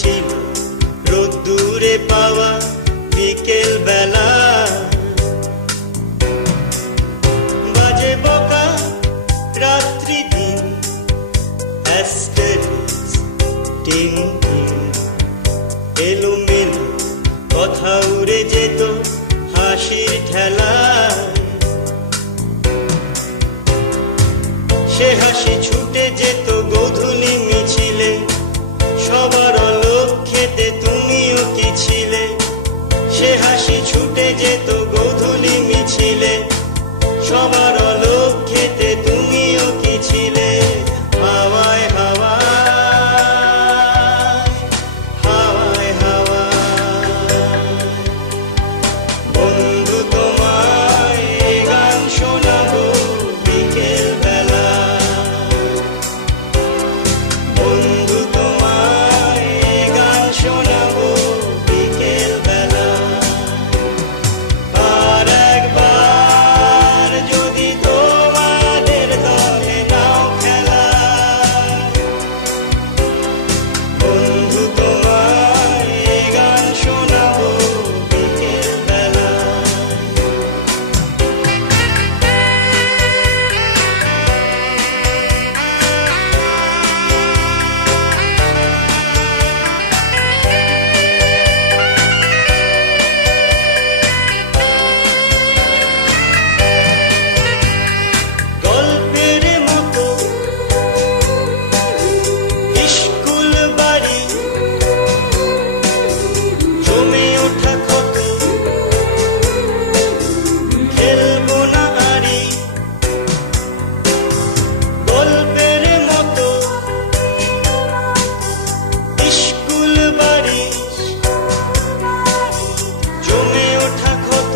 ছিল রোদ্দুরে পাওয়া বিকেল বেলা, বাজে বকা রাত্রি দিন, অ্যাস্টেরিক্স টিনটিন, এলোমেলো কথা উড়ে যেত হাসির ঠেলায়। সে হাসি ছুটে যেত গোধূলি মিছিলে, সবার লক্ষ্যেতে তুমিও কি ছিলে। সে হাসি ছুটে যেত গোধূলি মিছিলে, সবার লক্ষ্যেতে তুমিও কি ছিলে। হাওয়ায় হাওয়ায়, হাওয়ায় হাওয়ায়, বন্ধু তোমায় গান শোনাবো বিকেল বেলা। বন্ধু তোমায় গান শোনাবো বিকেল বেলা। আর একবার যদি তোমাদের দলে নাও খেলা, বন্ধু তোমায় গান শোনাবো বিকেল বেলা। গল্পের মতো স্কুল বাড়ি, জমে ওঠা কত, খেলবো না আরি। গল্পের মতো স্কুল বাড়ি, জমে ওঠা কত,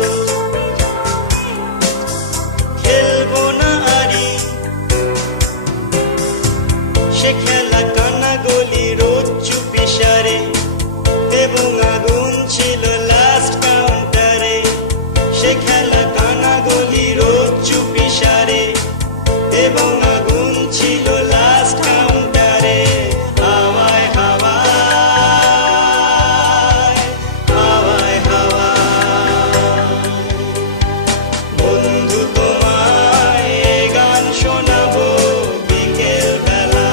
খেলবো না আরি। সে খেলা কানা গলি রোজ চুপি সারে, এবং আগুন ছিল লাস্ট কাউন্টারে। সে খেলা কানা গলি রোজ চুপি সারে, এবং আগুন ছিল লাস্ট কাউন্টারে। হাওয়ায় হাওয়ায়, হাওয়ায় হাওয়ায়, বন্ধু তোমায় গান শোনাবো বিকেল বেলা।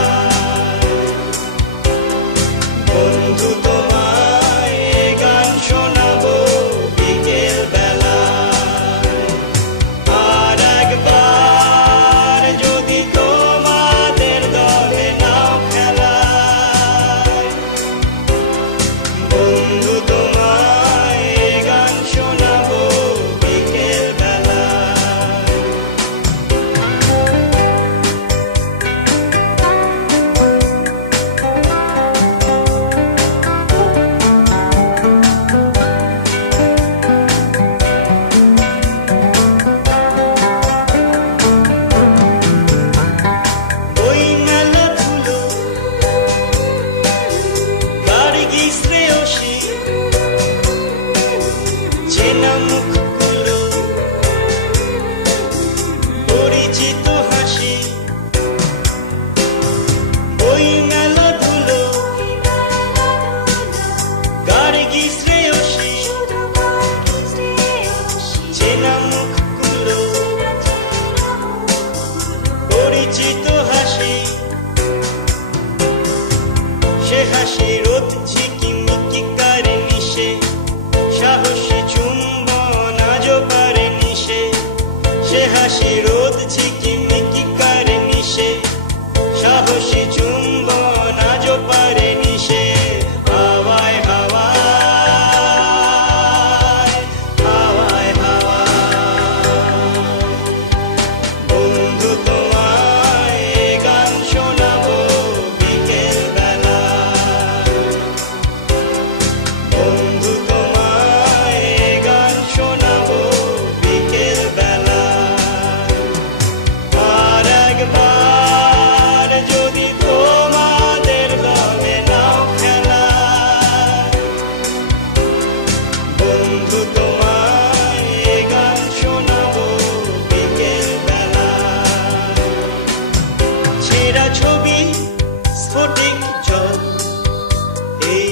বন্ধু তোমায় গান শোনাবো বিকেল বেলা। আর একবার যদি তোমাদের দলে নাও খেলা, বন্ধু তোমায় গান শোনাবো বিকেল বেলা। ওই মেলা ধুলো গার্গী শ্রেয়সী, চেনা মুখগুলো, পরিচিত হাসি। ওই মেলা ধুলো গার্গী শ্রেয়সী, চেনা মুখগুলো, পরিচিত হাসি। সে হাসি রোদ ঝিকিমিকি করে নিশে, সাহসী চুম্বন আজও পারে নিশে। সে হাসি রোদ ঝিকিমিকি করে নিশে, সাহসী চুম্বন আজও পারে নিশে। হাওয়ায় হাওয়ায়, হাওয়ায় হাওয়ায়, বন্ধু তোমায় গান শোনাবো বিকেল বেলা। বন্ধু তোমায় গান শোনাবো বিকেল বেলা। আর একবার যদি তোমাদের দলে নাও খেলা, বন্ধু তোমায় গান শোনাবো বিকেল বেলা। ছেঁড়া ছবি স্ফটিক জল, এই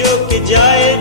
চোখ যায়